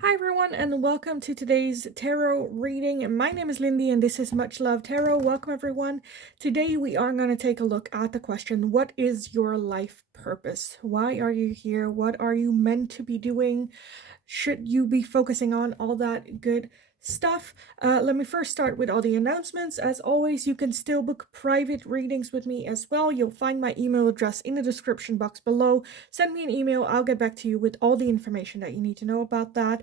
Hi everyone and welcome to today's tarot reading. My name is Lindy and this is Much Love Tarot. Welcome everyone. Today we are going to take a look at the question, what is your life purpose? Why are you here? What are you meant to be doing? Should you be focusing on all that good stuff? Let me first start with all the announcements. As always, you can still book private readings with me as well. You'll find my email address in the description box below. Send me an email. I'll get back to you with all the information that you need to know about that.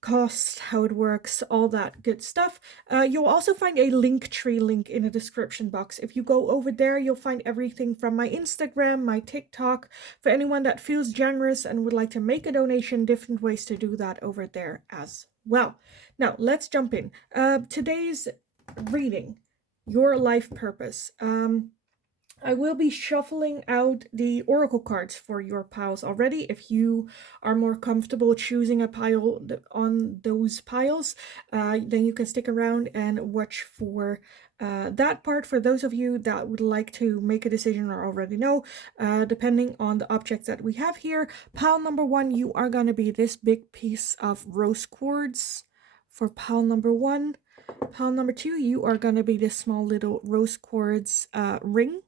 Cost, how it works, all that good stuff. You'll also find a Linktree link in the description box. If you go over there, you'll find everything from my Instagram, my TikTok. For anyone that feels generous and would like to make a donation, different ways to do that over there as well. Now, let's jump in. Today's reading, your life purpose. I will be shuffling out the oracle cards for your piles already. If you are more comfortable choosing a pile on those piles, then you can stick around and watch for that part. For those of you that would like to make a decision or already know, depending on the objects that we have here, pile number 1, you are going to be this big piece of rose quartz for pile number 1. Pile number 2, you are going to be this small little rose quartz ring.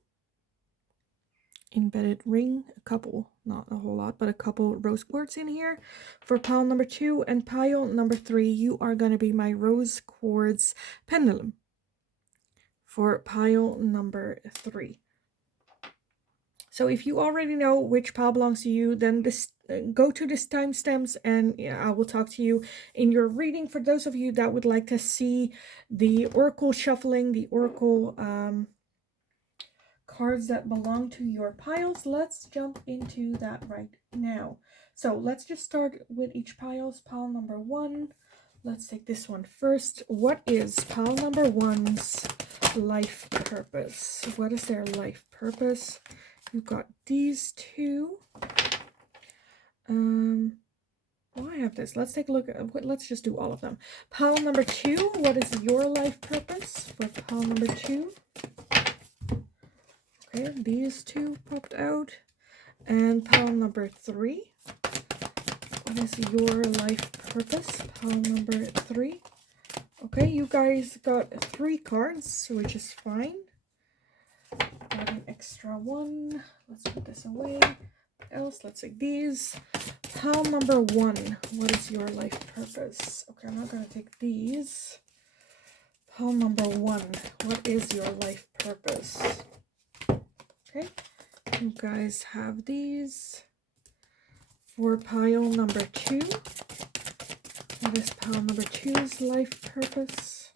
Embedded ring, a couple, not a whole lot, but a couple rose quartz in here for pile number 2. And pile number 3, you are going to be my rose quartz pendulum for pile number 3. So if you already know which pile belongs to you, then go to this timestamps and I will talk to you in your reading. For those of you that would like to see the oracle shuffling, the oracle cards that belong to your piles, let's jump into that right now. So let's just start with each piles. Pile number 1, let's take this one first. What is pile number 1's life purpose? What is their life purpose? You've got these two. I have this. Let's take a look at, let's just do all of them. Pile number 2, what is your life purpose for pile number 2? Okay, these two popped out. And pile number 3. What is your life purpose? Pile number 3. Okay, you guys got 3 cards, which is fine. Got an extra one. Let's put this away. What else? Let's take these. Pile number 1. What is your life purpose? Okay, I'm not going to take these. Pile number 1. What is your life purpose? Okay, you guys have these. For pile number 2, what is pile number 2's life purpose?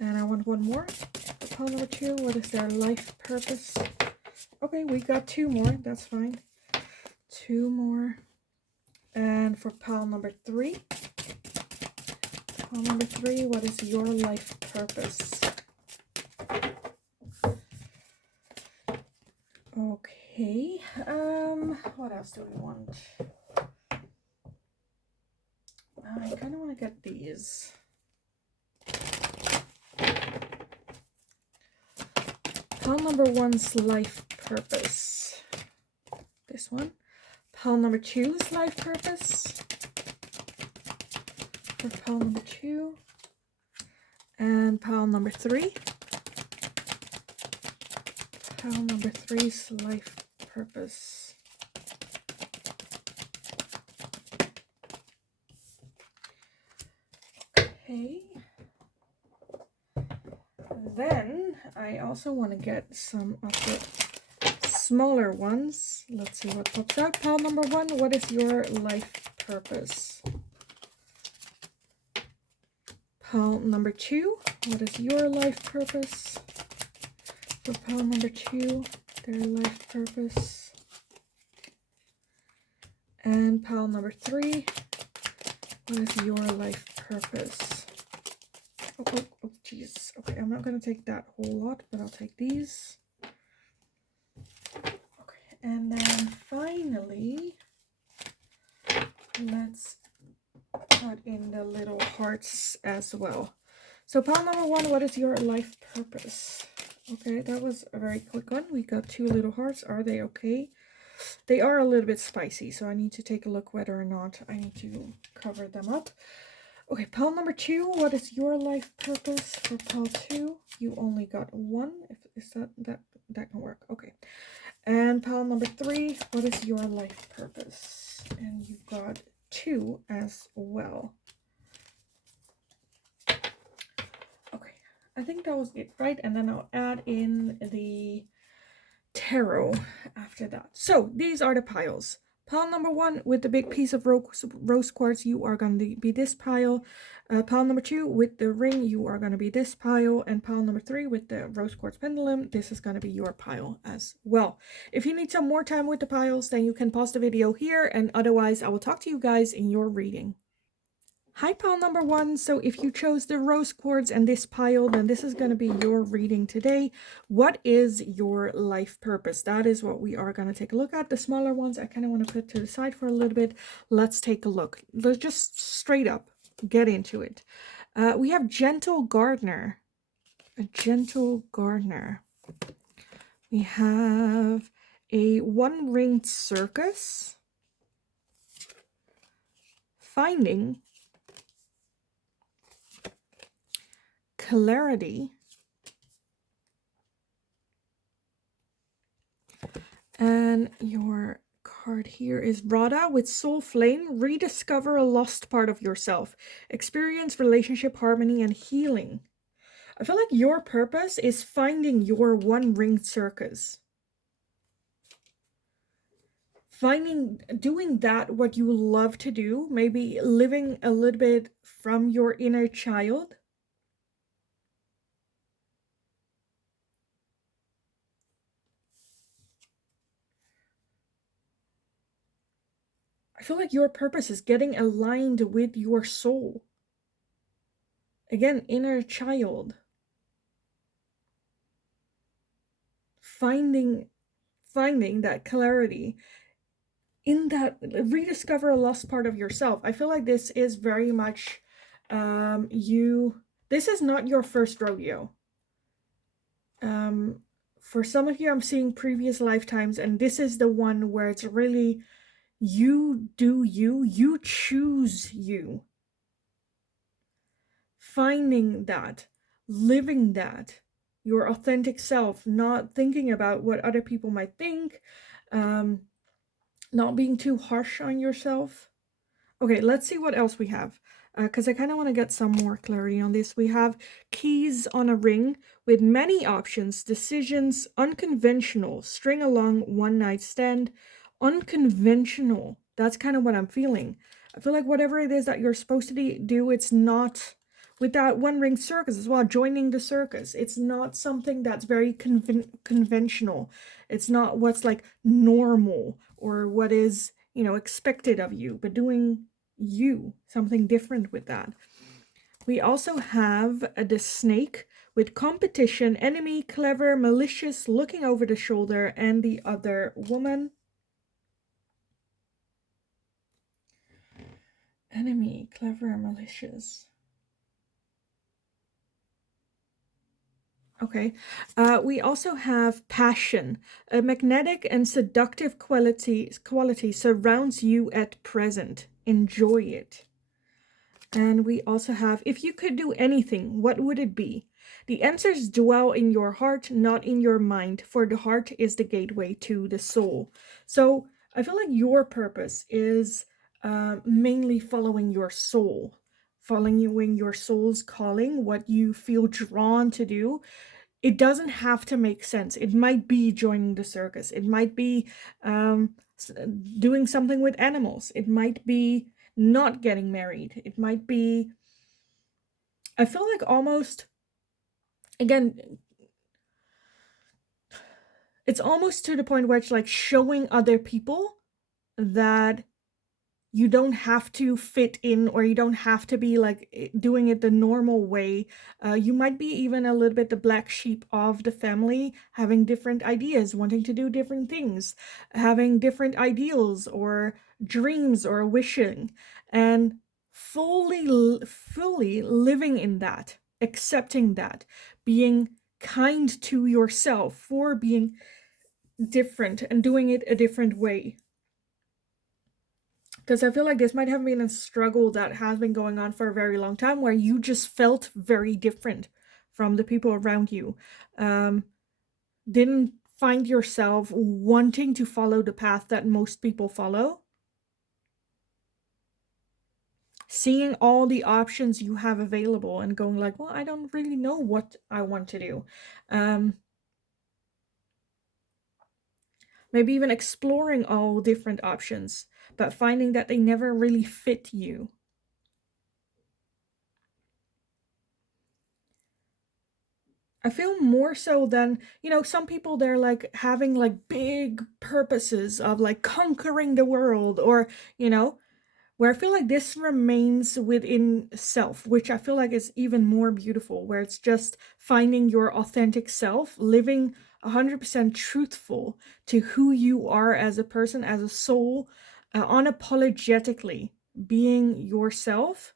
And I want one more. For pile number 2, what is their life purpose? Okay, we got 2 more, that's fine. 2 more. And for pile number 3, what is your life purpose? Okay, what else do we want? I kind of want to get these. Pile number 1's life purpose. This one. Pile number 2's life purpose. For pile number 2. And pile number 3. Pile number 3's life purpose. Okay. Then I also want to get some of the smaller ones. Let's see what pops out. Pile number 1, what is your life purpose? Pile number 2, what is your life purpose? For pile number 2, their life purpose. And pile number 3, what is your life purpose? Oh, jeez. Okay, I'm not going to take that whole lot, but I'll take these. Okay, and then finally, let's put in the little hearts as well. So pile number 1, what is your life purpose? Okay, that was a very quick one. We got 2 little hearts. Are they okay? They are a little bit spicy, so I need to take a look whether or not I need to cover them up. Okay, pile number 2. What is your life purpose for pile 2? You only got 1. Is that can work? Okay. And pile number 3. What is your life purpose? And you got 2 as well. Okay, I think that was it, right? And then I'll add in the tarot after that. So these are the piles. Pile number 1 with the big piece of rose quartz, you are going to be this pile. Pile number 2 with the ring, you are going to be this pile. And pile number 3 with the rose quartz pendulum, this is going to be your pile as well. If you need some more time with the piles, then you can pause the video here, and otherwise I will talk to you guys in your reading. Hi, pile number 1. So if you chose the rose quartz and this pile, then this is going to be your reading today. What is your life purpose? That is what we are going to take a look at. The smaller ones I kind of want to put to the side for a little bit. Let's take a look. Let's just straight up get into it. We have gentle gardener. A gentle gardener. We have a one-ringed circus. Finding clarity, and your card here is Radha with soul flame. Rediscover a lost part of yourself, experience relationship harmony and healing. I feel like your purpose is finding your one-ringed circus, doing that what you love to do, maybe living a little bit from your inner child. I feel like your purpose is getting aligned with your soul. Again, inner child. Finding that clarity in that, rediscover a lost part of yourself. I feel like this is very much this is not your first rodeo. For some of you, I'm seeing previous lifetimes, and this is the one where it's really you do you choose you. Finding that, living that, your authentic self, not thinking about what other people might think, not being too harsh on yourself. Okay, let's see what else we have, because I kind of want to get some more clarity on this. We have keys on a ring with many options, decisions, unconventional, string along, one night stand. Unconventional, that's kind of what I'm feeling. I feel like whatever it is that you're supposed to do, it's not, with that one ring circus as well, joining the circus, it's not something that's very conventional. It's not what's like normal or what is, you know, expected of you, but doing you, something different with that. We also have the snake with competition, enemy, clever, malicious, looking over the shoulder, and the other woman. Enemy, clever, malicious. Okay. We also have passion. A magnetic and seductive quality surrounds you at present. Enjoy it. And we also have, if you could do anything, what would it be? The answers dwell in your heart, not in your mind, for the heart is the gateway to the soul. So I feel like your purpose is mainly following your soul, following your soul's calling, what you feel drawn to do. It doesn't have to make sense. It might be joining the circus. It might be doing something with animals. It might be not getting married. It might be, I feel like almost, again, it's almost to the point where it's like showing other people that you don't have to fit in, or you don't have to be like doing it the normal way. You might be even a little bit the black sheep of the family, having different ideas, wanting to do different things, having different ideals or dreams or wishing, and fully living in that, accepting that, being kind to yourself for being different and doing it a different way. Because I feel like this might have been a struggle that has been going on for a very long time, where you just felt very different from the people around you. Didn't find yourself wanting to follow the path that most people follow. Seeing all the options you have available and going like, well, I don't really know what I want to do. Maybe even exploring all different options, but finding that they never really fit you. I feel more so than, some people, they're like having like big purposes of like conquering the world, or, where I feel like this remains within self, which I feel like is even more beautiful, where it's just finding your authentic self, living 100% truthful to who you are as a person, as a soul, unapologetically being yourself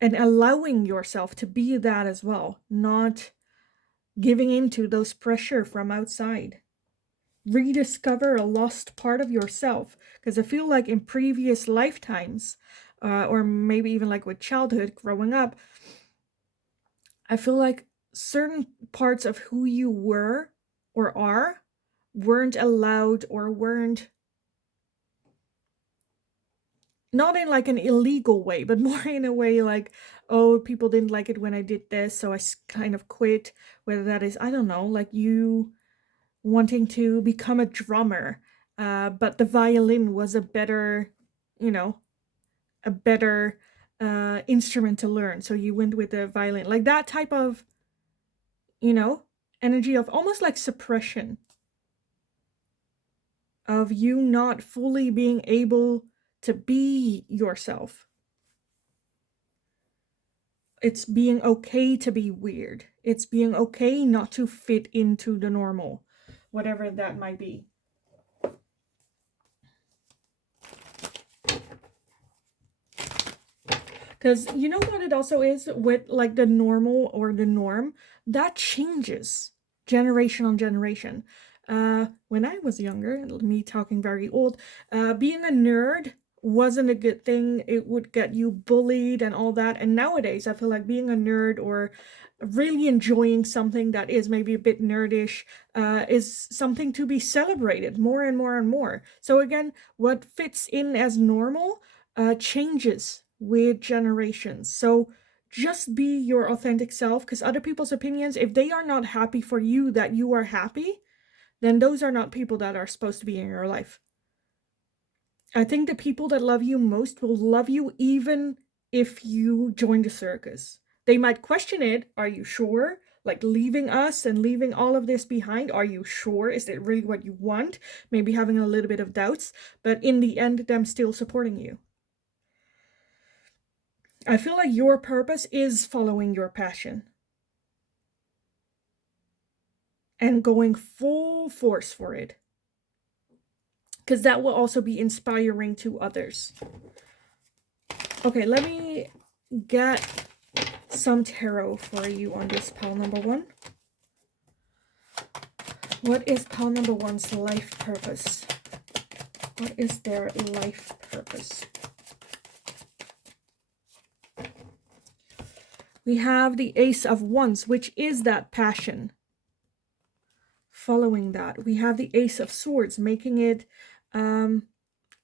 and allowing yourself to be that as well, not giving into those pressure from outside. Rediscover a lost part of yourself, because I feel like in previous lifetimes, or maybe even like with childhood growing up, I feel like certain parts of who you were or are weren't allowed, or weren't, not in like an illegal way, but more in a way like, oh, people didn't like it when I did this, so I kind of quit. Whether that is, I don't know, like you wanting to become a drummer, but the violin was a better, you know, a better instrument to learn, so you went with the violin, like that type of, you know, energy of almost like suppression, of you not fully being able to be yourself. It's being okay to be weird. It's being okay not to fit into the normal, whatever that might be. Because you know what it also is with like the normal or the norm, that changes generation on generation. When I was younger, me talking very old, being a nerd wasn't a good thing. It would get you bullied and all that. And nowadays, I feel like being a nerd, or really enjoying something that is maybe a bit nerdish, is something to be celebrated more and more and more. So again, what fits in as normal changes with generations. So just be your authentic self, because other people's opinions, if they are not happy for you that you are happy, then those are not people that are supposed to be in your life. I think the people that love you most will love you even if you join the circus. They might question it. Are you sure? Like leaving us and leaving all of this behind. Are you sure? Is it really what you want? Maybe having a little bit of doubts, but in the end, them still supporting you. I feel like your purpose is following your passion and going full force for it, because that will also be inspiring to others. Okay, let me get some tarot for you on this pile number one. What is pile number one's life purpose? What is their life purpose? We have the Ace of Wands, which is that passion. Following that, we have the Ace of Swords, making it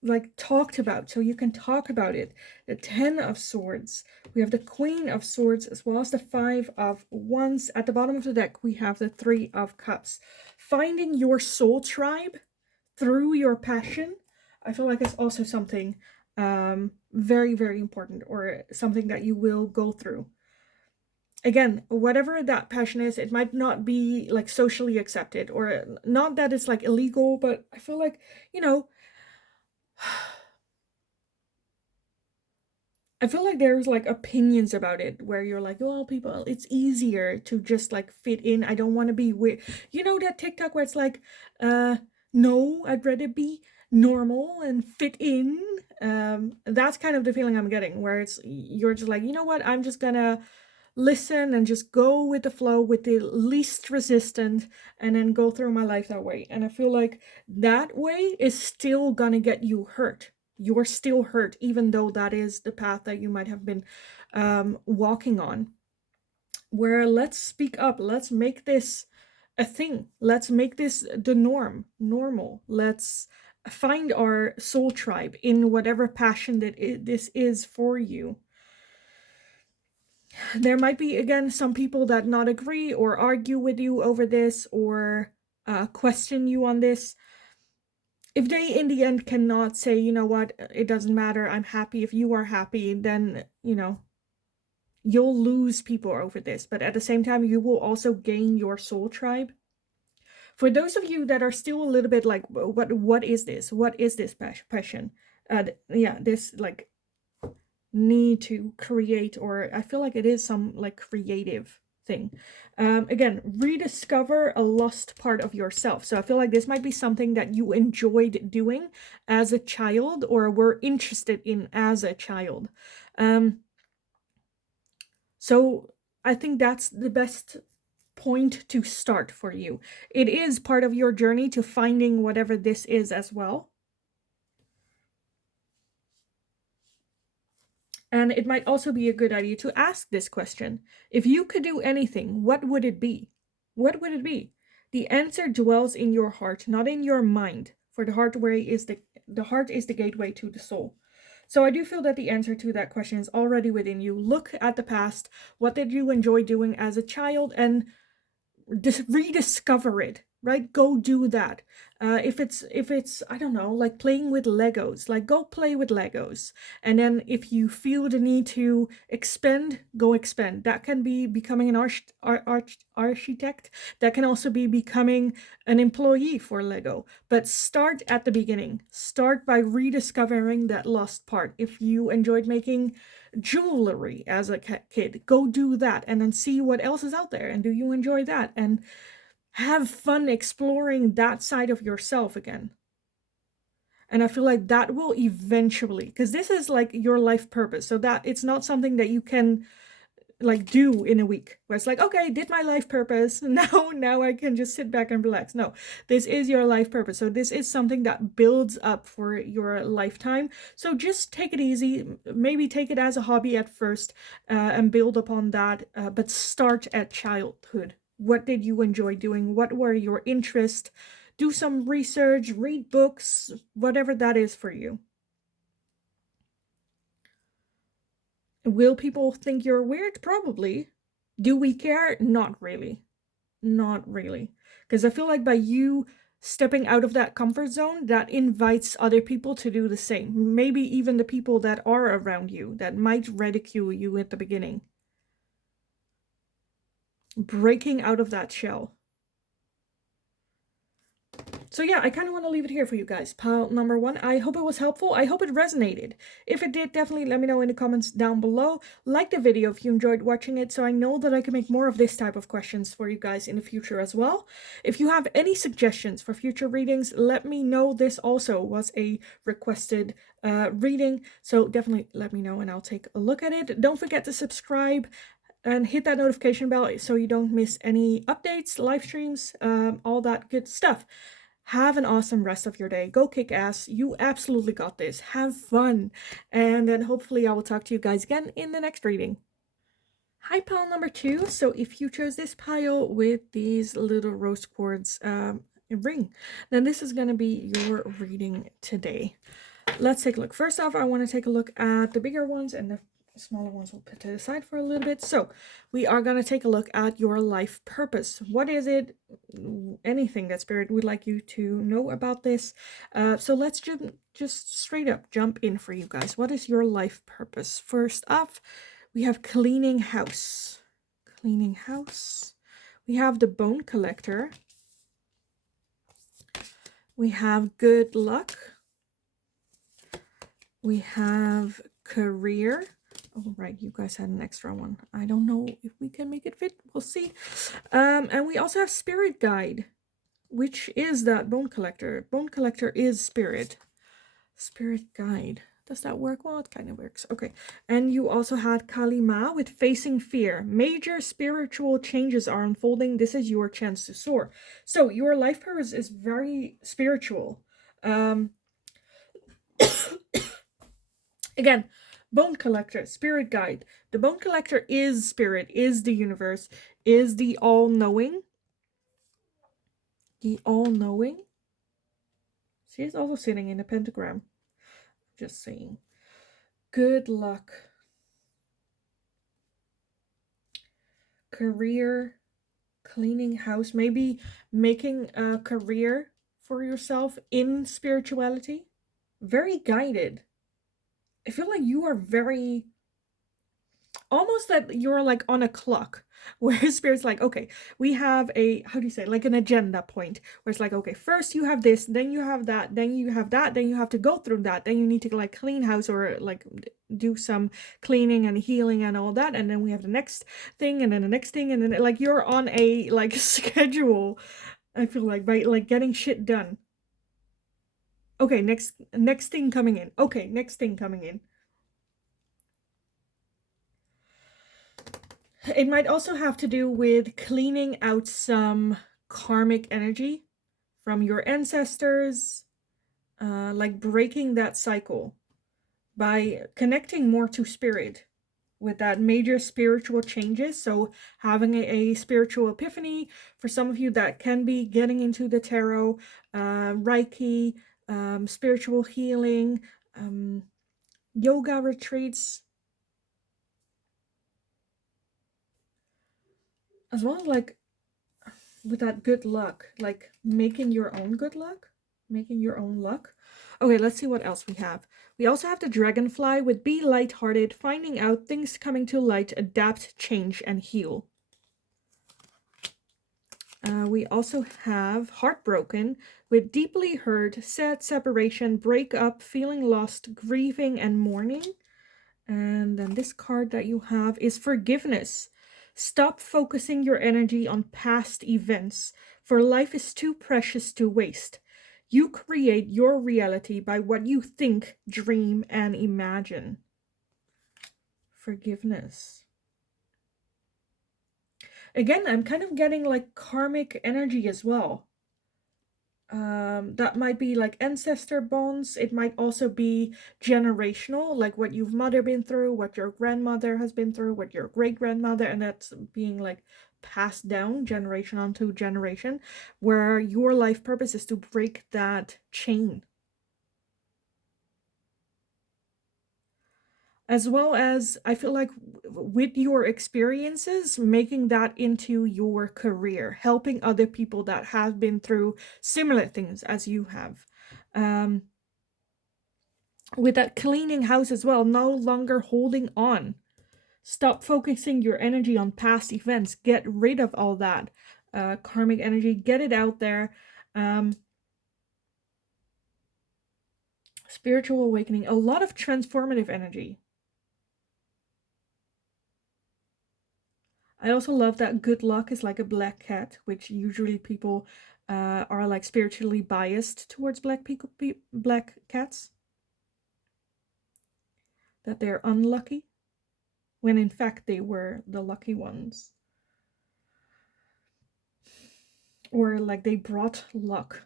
like talked about, so you can talk about it. The Ten of Swords, we have the Queen of Swords, as well as the Five of Wands. At the bottom of the deck, we have the Three of Cups. Finding your soul tribe through your passion, I feel like it's also something very, very important, or something that you will go through. Again, whatever that passion is, it might not be like socially accepted, or not that it's like illegal, but I feel like, I feel like there's like opinions about it where you're like, well, people, it's easier to just like fit in. I don't want to be weird. You know that TikTok where it's like, no, I'd rather be normal and fit in. That's kind of the feeling I'm getting, where it's, you're just like, you know what, I'm just gonna listen and just go with the flow with the least resistance, and then go through my life that way. And I feel like that way is still gonna get you hurt. You're still hurt, even though that is the path that you might have been walking on. Where let's speak up, let's make this a thing, let's make this the normal. Let's find our soul tribe in whatever passion that this is for you. There might be, again, some people that not agree or argue with you over this, or question you on this. If they in the end cannot say, you know what, it doesn't matter, I'm happy if you are happy, then, you know, you'll lose people over this. But at the same time, you will also gain your soul tribe. For those of you that are still a little bit like, what is this? What is this passion? Yeah, this like need to create, or I feel like it is some like creative thing. Again, rediscover a lost part of yourself. So I feel like this might be something that you enjoyed doing as a child, or were interested in as a child. So I think that's the best point to start for you. It is part of your journey to finding whatever this is as well. And it might also be a good idea to ask this question. If you could do anything, what would it be? What would it be? The answer dwells in your heart, not in your mind. For the heart is the gateway to the soul. So I do feel that the answer to that question is already within you. Look at the past. What did you enjoy doing as a child? And rediscover it, right? Go do that. If it's I don't know, like playing with Legos, like go play with Legos. And then if you feel the need to expand, go expand. That can be becoming an architect. That can also be becoming an employee for Lego. But start at the beginning. Start by rediscovering that lost part. If you enjoyed making jewelry as a kid, go do that, and then see what else is out there, and do you enjoy that, and have fun exploring that side of yourself again. And I feel like that will eventually, because this is like your life purpose, so that it's not something that you can like do in a week, where it's like, okay, did my life purpose, now I can just sit back and relax. No, this is your life purpose. So this is something that builds up for your lifetime. So just take it easy, maybe take it as a hobby at first, and build upon that, but start at childhood. What did you enjoy doing? What were your interests? Do some research, read books, whatever that is for you. Will people think you're weird? Probably. Do we care? Not really. Not really. Because I feel like by you stepping out of that comfort zone, that invites other people to do the same. Maybe even the people that are around you that might ridicule you at the beginning. Breaking out of that shell. So yeah, I kind of want to leave it here for you guys. Pile number 1. I hope it was helpful. I hope it resonated. If it did, definitely let me know in the comments down below. Like the video if you enjoyed watching it, so I know that I can make more of this type of questions for you guys in the future as well. If you have any suggestions for future readings, let me know. This also was a requested reading, so definitely let me know and I'll take a look at it. Don't forget to subscribe and hit that notification bell so you don't miss any updates, live streams, all that good stuff. Have an awesome rest of your day. Go kick ass. You absolutely got this. Have fun. And then hopefully I will talk to you guys again in the next reading. Hi, pile number 2. So if you chose this pile with these little rose quartz ring, then this is going to be your reading today. Let's take a look. First off, I want to take a look at the bigger ones, and the smaller ones we'll put to the side for a little bit. So we are going to take a look at your life purpose. What is it? Anything that Spirit would like you to know about this. So let's just straight up jump in for you guys. What is your life purpose? First off, we have cleaning house. Cleaning house. We have the bone collector. We have good luck. We have career. Oh, right, you guys had an extra one. I don't know if we can make it fit. We'll see. And we also have spirit guide, which is that bone collector. Bone collector is spirit. Spirit guide. Does that work? Well, it kind of works. Okay. And you also had Kalima with facing fear. Major spiritual changes are unfolding. This is your chance to soar. So your life purpose is very spiritual. Again, bone collector, spirit guide. The bone collector is spirit, is the universe, is the all-knowing. The all-knowing. She is also sitting in a pentagram. Just saying. Good luck. Career, cleaning house, maybe making a career for yourself in spirituality. Very guided. I feel like you are very, almost that you're like on a clock where spirit's like, okay, we have a, how do you say, like an agenda point where it's like, okay, first you have this, then you have that, then you have that, then you have to go through that, then you need to like clean house or like do some cleaning and healing and all that, and then we have the next thing and then the next thing, and then like you're on a like schedule. I feel like by like getting shit done. Okay, next thing coming in. Okay, next thing coming in. It might also have to do with cleaning out some karmic energy from your ancestors, like breaking that cycle by connecting more to spirit with that major spiritual changes. So having a spiritual epiphany, for some of you that can be getting into the tarot, Reiki, spiritual healing, yoga retreats, as well as like with that good luck, like making your own good luck, making your own luck. Okay, let's see what else we have. We also have the dragonfly with be lighthearted, finding out things coming to light, adapt, change, and heal. We also have heartbroken with deeply hurt, sad separation, breakup, feeling lost, grieving, and mourning. And then this card that you have is forgiveness. Stop focusing your energy on past events, for life is too precious to waste. You create your reality by what you think, dream, and imagine. Forgiveness. Again, I'm kind of getting like karmic energy as well. That might be like ancestor bonds. It might also be generational, like what your mother been through, what your grandmother has been through, what your great grandmother, and that's being like passed down generation onto generation, where your life purpose is to break that chain. As well as, I feel like with your experiences, making that into your career, helping other people that have been through similar things as you have. With that cleaning house as well, no longer holding on. Stop focusing your energy on past events. Get rid of all that karmic energy. Get it out there. Spiritual awakening. A lot of transformative energy. I also love that good luck is like a black cat, which usually people are like spiritually biased towards black cats. That they're unlucky, when in fact they were the lucky ones. Or like they brought luck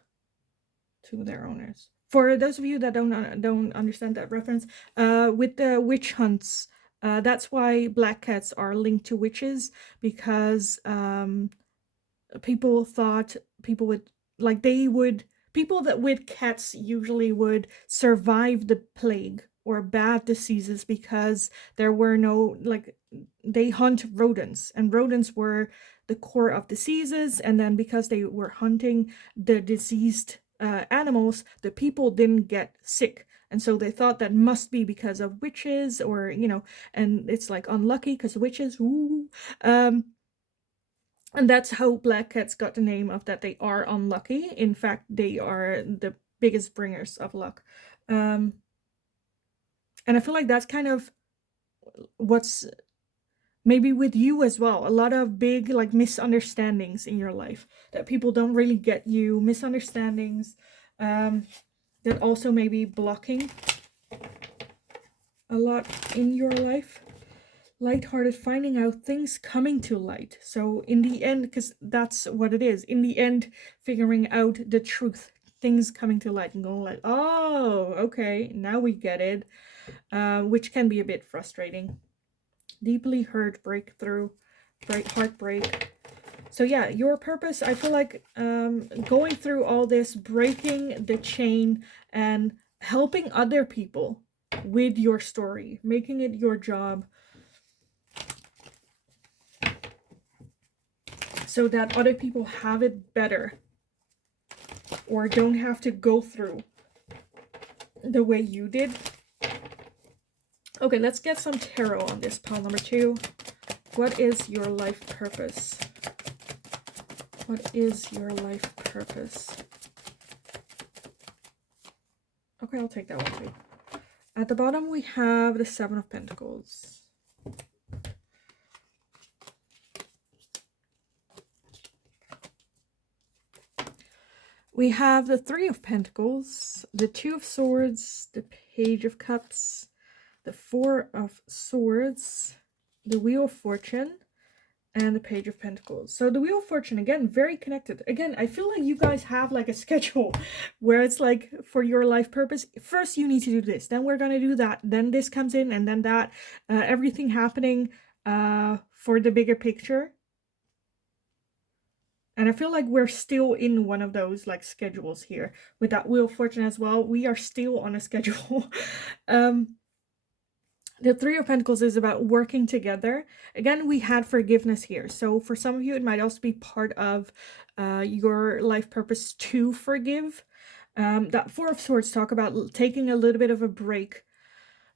to their owners. For those of you that don't understand that reference, with the witch hunts, that's why black cats are linked to witches, because people thought people would like people that with cats usually would survive the plague or bad diseases because there were no, like, they hunt rodents, and rodents were the core of diseases, and then because they were hunting the diseased animals, the people didn't get sick, and so they thought that must be because of witches, or and it's like unlucky because witches, ooh. And that's how black cats got the name of that. They are unlucky. In fact, they are the biggest bringers of luck. And I feel like that's kind of what's maybe with you as well. A lot of big like misunderstandings in your life that people don't really get you. Misunderstandings that also may be blocking a lot in your life. Lighthearted, finding out things coming to light. So in the end, because that's what it is, in the end, figuring out the truth, things coming to light and going like, oh, okay, now we get it, which can be a bit frustrating. Deeply hurt, heartbreak. So yeah, your purpose, I feel like going through all this, breaking the chain and helping other people with your story, making it your job, so that other people have it better or don't have to go through the way you did. Okay, let's get some tarot on this, pile number 2. What is your life purpose? What is your life purpose? Okay, I'll take that one too. At the bottom, we have the 7 of Pentacles. We have the 3 of Pentacles, the 2 of Swords, the Page of Cups, the 4 of Swords, the Wheel of Fortune, and the Page of Pentacles. So the Wheel of Fortune, again, very connected. Again, I feel like you guys have like a schedule where it's like, for your life purpose, first you need to do this, then we're going to do that, then this comes in, and then that, everything happening for the bigger picture. And I feel like we're still in one of those like schedules here with that Wheel of Fortune as well. We are still on a schedule. The 3 of Pentacles is about working together. Again, we had forgiveness here. So for some of you, it might also be part of your life purpose to forgive. That 4 of Swords talk about taking a little bit of a break,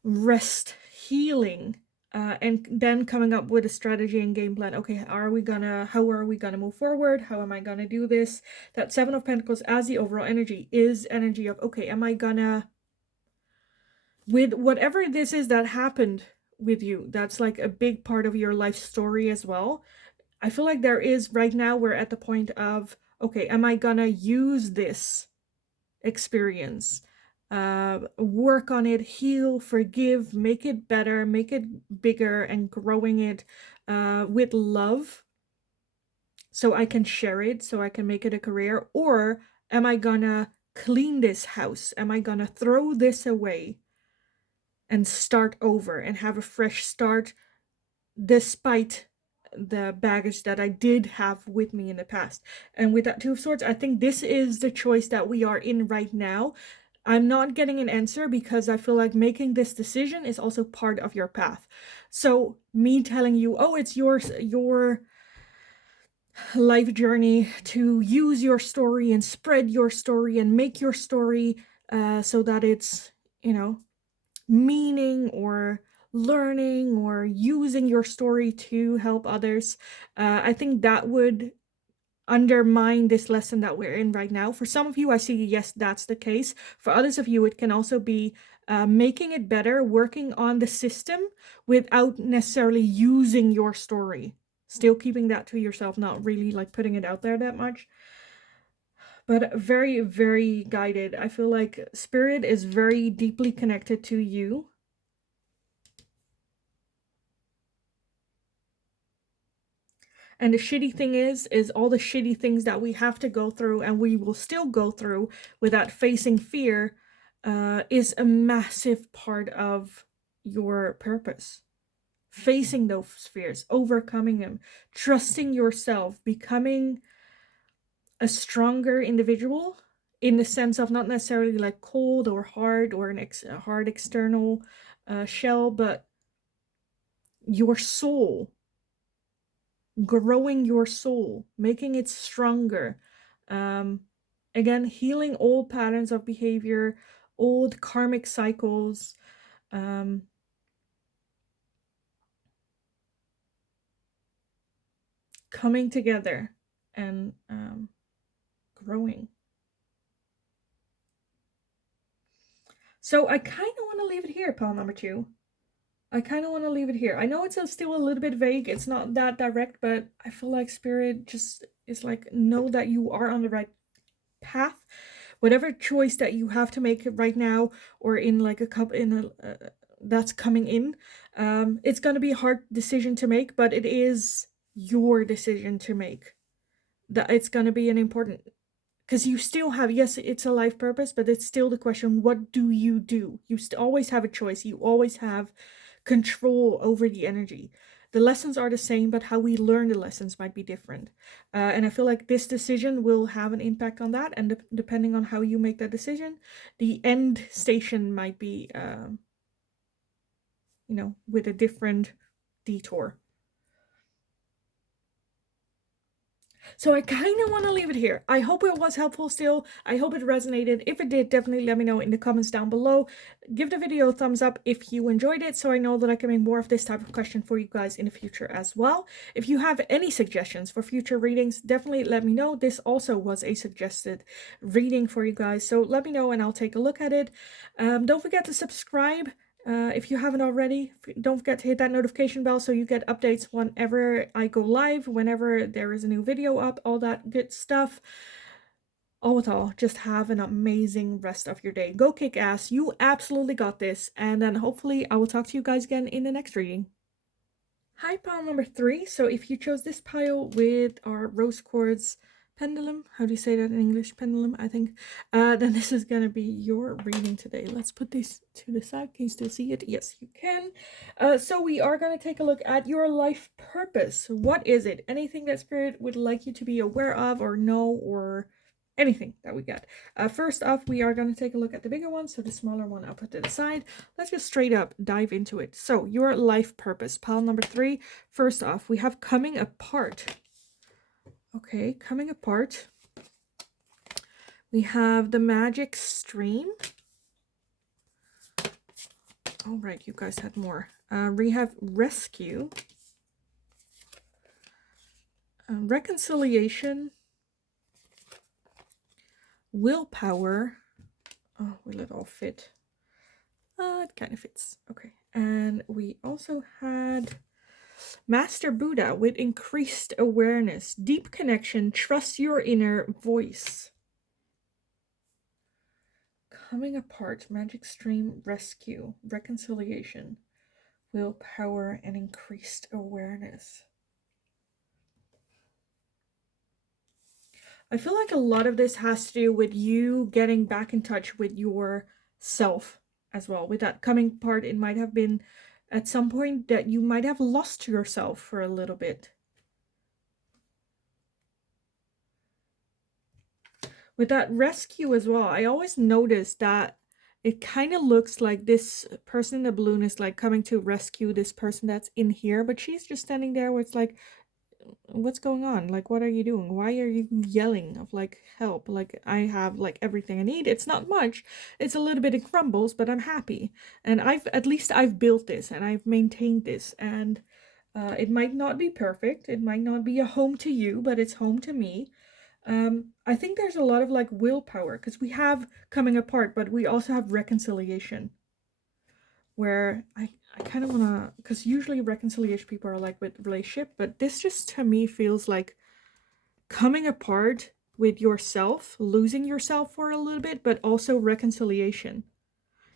rest, healing, and then coming up with a strategy and game plan. Okay, how are we gonna move forward? How am I gonna do this? That 7 of Pentacles as the overall energy is energy of, okay, am I gonna, with whatever this is that happened with you, that's like a big part of your life story as well. I feel like there is, right now, we're at the point of, okay, am I gonna use this experience, work on it, heal, forgive, make it better, make it bigger, and growing it with love, so I can share it, so I can make it a career? Or am I gonna clean this house? Am I gonna throw this away and start over and have a fresh start, despite the baggage that I did have with me in the past? And with that 2 of Swords, I think this is the choice that we are in right now. I'm not getting an answer because I feel like making this decision is also part of your path. So me telling you, oh, it's your life journey to use your story and spread your story and make your story so that it's, you know, meaning or learning or using your story to help others, I think that would undermine this lesson that we're in right now. For some of you, I see, yes, that's the case. For others of you, it can also be making it better, working on the system without necessarily using your story. Still keeping that to yourself, not really like putting it out there that much. But very, very guided. I feel like Spirit is very deeply connected to you. And the shitty thing is all the shitty things that we have to go through, and we will still go through without facing fear, is a massive part of your purpose. Facing those fears, overcoming them, trusting yourself, becoming a stronger individual, in the sense of not necessarily like cold or hard or a hard external shell, but your soul. Growing your soul, making it stronger. Again, healing old patterns of behavior, old karmic cycles. Coming together and growing. So I kind of want to leave it here, pile number 2. I kind of want to leave it here. I know it's still a little bit vague. It's not that direct, but I feel like Spirit just is like, know that you are on the right path. Whatever choice that you have to make right now, or in like that's coming in. It's going to be a hard decision to make, but it is your decision to make. That it's going to be an important, because you still have, yes, it's a life purpose, but it's still the question, what do? You always have a choice. You always have control over the energy. The lessons are the same, but how we learn the lessons might be different. And I feel like this decision will have an impact on that. And depending on how you make that decision, the end station might be, with a different detour. So I kind of want to leave it here. I hope it was helpful still. I hope it resonated. If it did, definitely let me know in the comments down below. Give the video a thumbs up if you enjoyed it, so I know that I can make more of this type of question for you guys in the future as well. If you have any suggestions for future readings, definitely let me know. This also was a suggested reading for you guys, so let me know and I'll take a look at it. Don't forget to subscribe. If you haven't already, don't forget to hit that notification bell so you get updates whenever I go live, whenever there is a new video up, all that good stuff. All with all, just have an amazing rest of your day. Go kick ass. You absolutely got this. And then hopefully I will talk to you guys again in the next reading. Hi, pile number 3. So if you chose this pile with our rose quartz pendulum, how do you say that in English? Pendulum, I think. Then this is gonna be your reading today. Let's put this to the side. Can you still see it? Yes, you can. So we are gonna take a look at your life purpose. What is it? Anything that Spirit would like you to be aware of or know, or anything that we get. First off, we are going to take a look at the bigger one. So the smaller one I'll put to the side. Let's just straight up dive into it. So your life purpose, pile number 3. First off, we have coming apart. Okay, coming apart. We have the magic stream. All right, you guys had more. We have rescue. Reconciliation. Willpower. Oh, will it all fit? It kind of fits. Okay. And we also had Master Buddha with increased awareness, deep connection, trust your inner voice. Coming apart, magic stream, rescue, reconciliation, willpower, and increased awareness. I feel like a lot of this has to do with you getting back in touch with yourself as well. With that coming part, it might have been at some point that you might have lost yourself for a little bit. With that rescue as well, I always notice that it kind of looks like this person in the balloon is like coming to rescue this person that's in here, but she's just standing there where it's like, what's going on? Like, what are you doing? Why are you yelling of like help? Like, I have like everything I need. It's not much, it's a little bit of crumbles, but I'm happy, and at least I've built this and I've maintained this, and it might not be perfect, it might not be a home to you, but it's home to me. I think there's a lot of like willpower, because we have coming apart, but we also have reconciliation, where I kind of want to, because usually reconciliation people are like with relationship, but this just to me feels like coming apart with yourself, losing yourself for a little bit, but also reconciliation.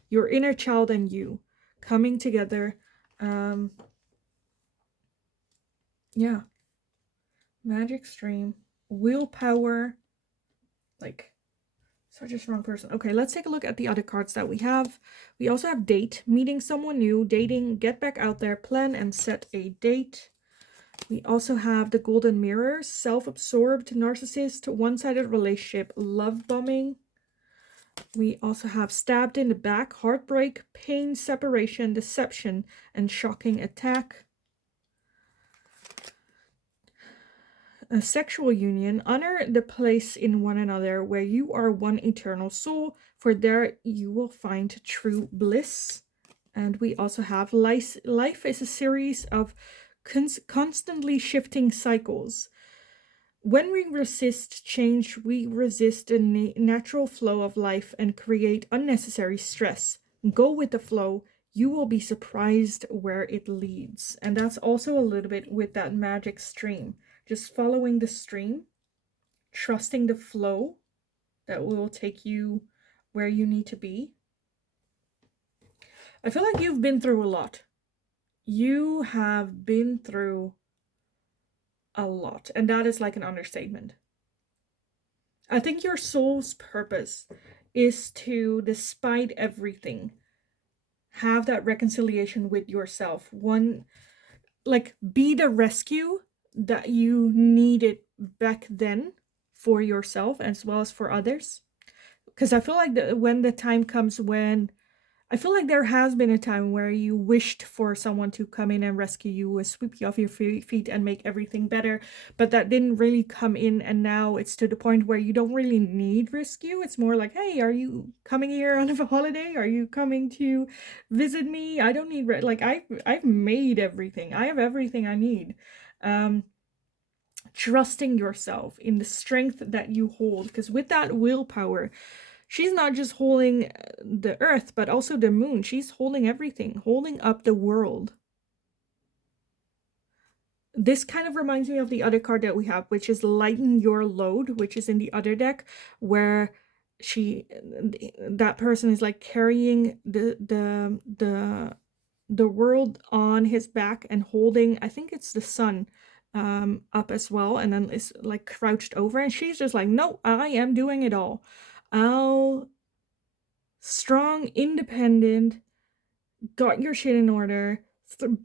Your inner child and you coming together. Yeah. Magic stream, willpower, like such a strong person. Okay, let's take a look at the other cards that we have. We also have date, meeting someone new, dating, get back out there, plan and set a date. We also have the golden mirror, self-absorbed, narcissist, one-sided relationship, love bombing. We also have stabbed in the back, heartbreak, pain, separation, deception, and shocking attack. A sexual union, honor the place in one another where you are one eternal soul, for there you will find true bliss. And we also have life is a series of constantly shifting cycles. When we resist change, we resist the natural flow of life and create unnecessary stress. Go with the flow. You will be surprised where it leads. And that's also a little bit with that magic stream. Just following the stream, trusting the flow that will take you where you need to be. I feel like you've been through a lot. You have been through a lot, and that is like an understatement. I think your soul's purpose is to, despite everything, have that reconciliation with yourself. One, like, be the rescue that you needed back then for yourself as well as for others. Because I feel like when the time comes when I feel like there has been a time where you wished for someone to come in and rescue you, sweep you off your feet and make everything better, but that didn't really come in, and now it's to the point where you don't really need rescue. It's more like, hey, are you coming here on a holiday? Are you coming to visit me? I don't need like I've made everything. I have everything I need. Trusting yourself in the strength that you hold, because with that willpower, she's not just holding the earth, but also the moon. She's holding everything, holding up the world. This kind of reminds me of the other card that we have, which is lighten your load, which is in the other deck, where that person is like carrying the world on his back and holding, I think it's the sun, up as well, and then is like crouched over, and she's just like, no, I am doing it all. I'll strong, independent, got your shit in order,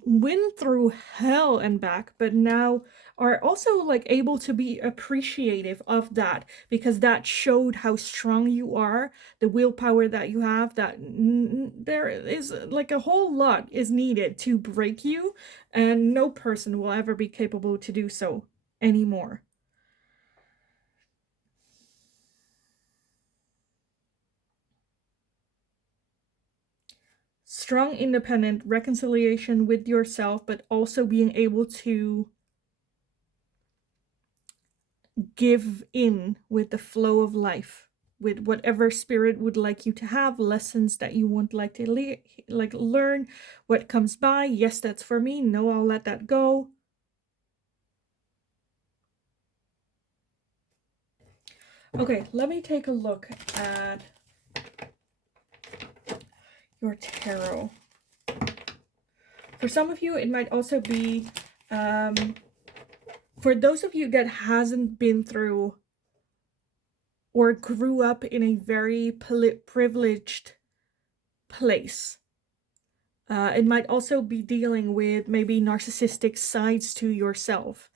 win through hell and back, but now are also like able to be appreciative of that, because that showed how strong you are, the willpower that you have, that there is like a whole lot is needed to break you, and no person will ever be capable to do so anymore. Strong, independent reconciliation with yourself, but also being able to give in with the flow of life, with whatever spirit would like you to have, lessons that you want like to learn, what comes by. Yes, that's for me. No, I'll let that go. Okay, let me take a look at your tarot. For some of you, it might also be for those of you that hasn't been through or grew up in a very privileged place. It might also be dealing with maybe narcissistic sides to yourself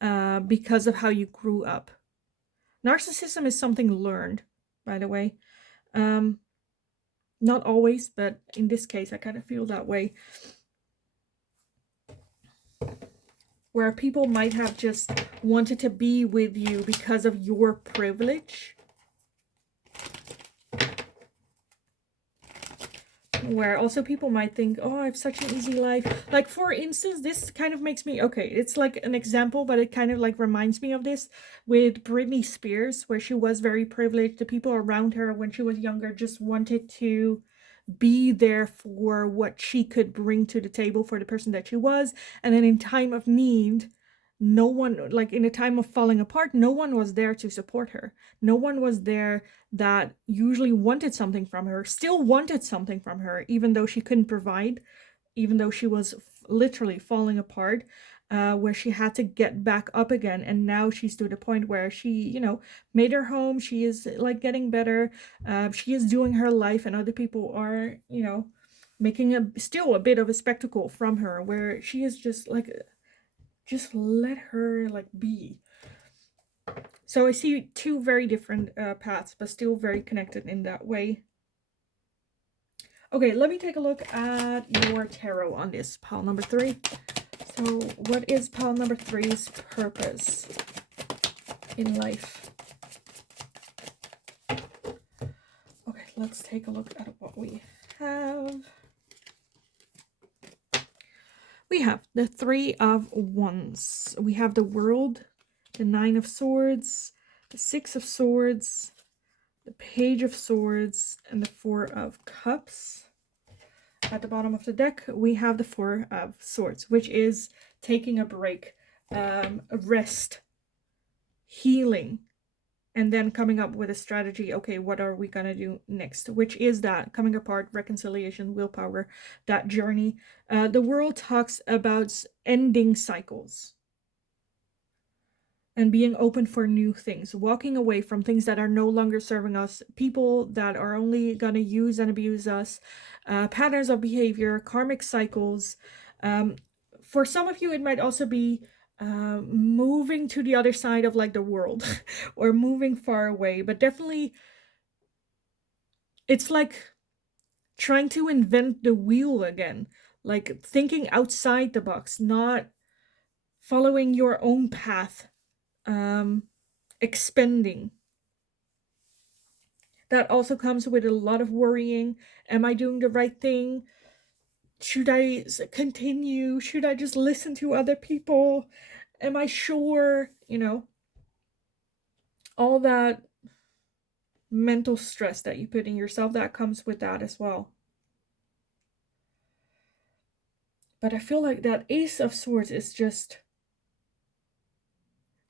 because of how you grew up. Narcissism is something learned, by the way. Not always, but in this case, I kind of feel that way. Where people might have just wanted to be with you because of your privilege. Where also people might think, oh, I have such an easy life. Like, for instance, this kind of makes me, okay, it's like an example, but it kind of like reminds me of this with Britney Spears, where she was very privileged. The people around her when she was younger just wanted to be there for what she could bring to the table for the person that she was. And then in time of need, no one, like in a time of falling apart, no one was there to support her. No one was there that usually wanted something from her, still wanted something from her, even though she couldn't provide, even though she was literally falling apart, where she had to get back up again. And now she's to the point where she, you know, made her home. She is like getting better. She is doing her life, and other people are, you know, making still a bit of a spectacle from her, where she is just like, just let her like be. So I see two very different paths, but still very connected in that way. Okay, let me take a look at your tarot on this, pile number 3. So what is pile number 3's purpose in life? Okay, let's take a look at what we have. We have the 3 of Wands. We have the World, the 9 of Swords, the 6 of Swords, the Page of Swords, and the 4 of Cups. At the bottom of the deck, we have the 4 of Swords, which is taking a break, rest, healing, and then coming up with a strategy. Okay, what are we going to do next? Which is that coming apart, reconciliation, willpower, that journey. The world talks about ending cycles and being open for new things, walking away from things that are no longer serving us, people that are only going to use and abuse us, patterns of behavior, karmic cycles. Um, for some of you, it might also be moving to the other side of like the world or moving far away, but definitely it's like trying to invent the wheel again, like thinking outside the box, not following your own path, expending. That also comes with a lot of worrying. Am I doing the right thing? Should I continue? Should I just listen to other people? Am I sure? All that mental stress that you put in yourself, that comes with that as well. But I feel like that Ace of Swords is just...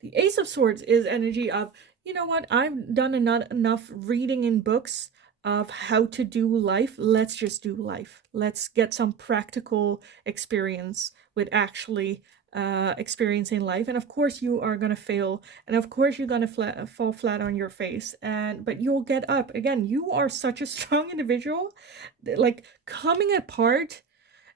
The Ace of Swords is energy of, you know what, I've done enough reading in books of how to do life. Let's just do life. Let's get some practical experience with actually experiencing life. And of course you are going to fail. And of course you're going to fall flat on your face. But you'll get up. Again, you are such a strong individual. Like coming apart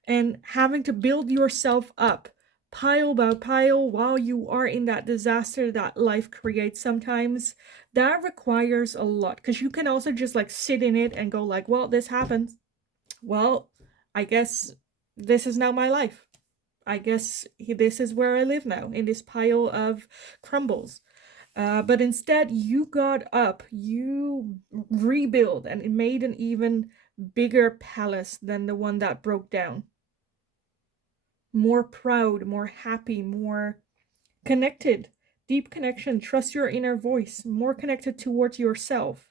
and having to build yourself up pile by pile while you are in that disaster that life creates sometimes, that requires a lot, because you can also just like sit in it and go like, well, this happened, well, I guess this is now my life. I guess this is where I live now, in this pile of crumbles. But instead you got up, you rebuild, and it made an even bigger palace than the one that broke down. More proud, more happy, more connected, deep connection, trust your inner voice, more connected towards yourself.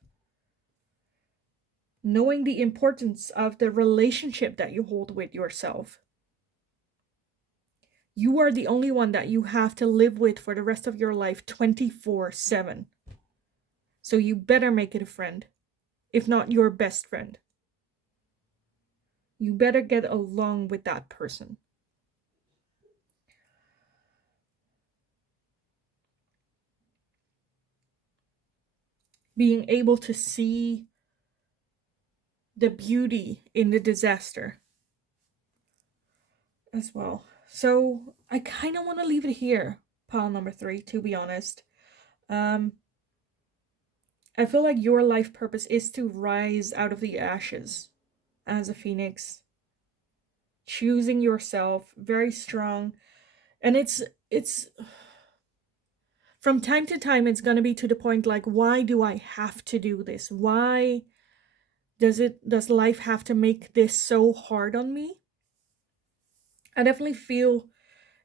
Knowing the importance of the relationship that you hold with yourself. You are the only one that you have to live with for the rest of your life 24/7. So you better make it a friend, if not your best friend. You better get along with that person. Being able to see the beauty in the disaster as well. So I kind of want to leave it here, pile number 3, to be honest. I feel like your life purpose is to rise out of the ashes as a phoenix, choosing yourself, very strong. And it's from time to time, it's going to be to the point like, why do I have to do this? Why does life have to make this so hard on me? I definitely feel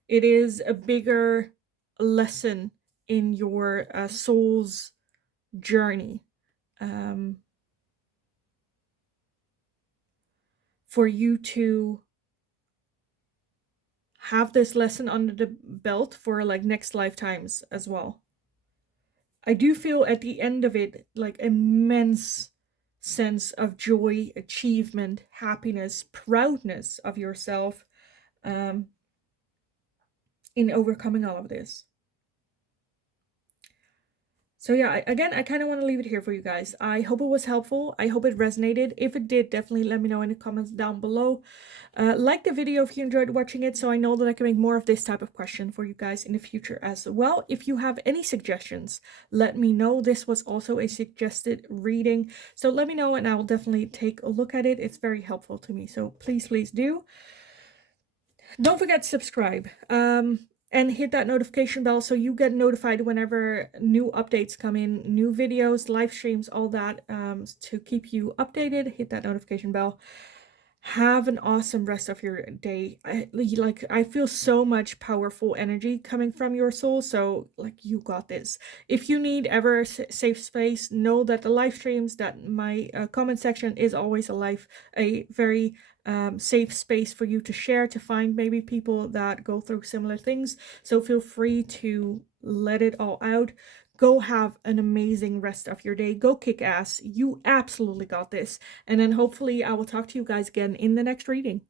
it is a bigger lesson in your soul's journey, for you to have this lesson under the belt for like next lifetimes as well. I do feel at the end of it like immense sense of joy, achievement, happiness, proudness of yourself, in overcoming all of this. So yeah, again, I kind of want to leave it here for you guys. I hope it was helpful. I hope it resonated. If it did, definitely let me know in the comments down below. Like the video if you enjoyed watching it, so I know that I can make more of this type of question for you guys in the future as well. If you have any suggestions, let me know. This was also a suggested reading, so let me know and I will definitely take a look at it. It's very helpful to me, so please do. Don't forget to subscribe. And hit that notification bell so you get notified whenever new updates come in, new videos, live streams, all that, to keep you updated. Hit that notification bell. Have an awesome rest of your day. I feel so much powerful energy coming from your soul, so like you got this. If you need ever safe space, know that the live streams, that my comment section is always a very safe space for you to share, to find maybe people that go through similar things. So feel free to let it all out. Go have an amazing rest of your day. Go kick ass. You absolutely got this. And then hopefully I will talk to you guys again in the next reading.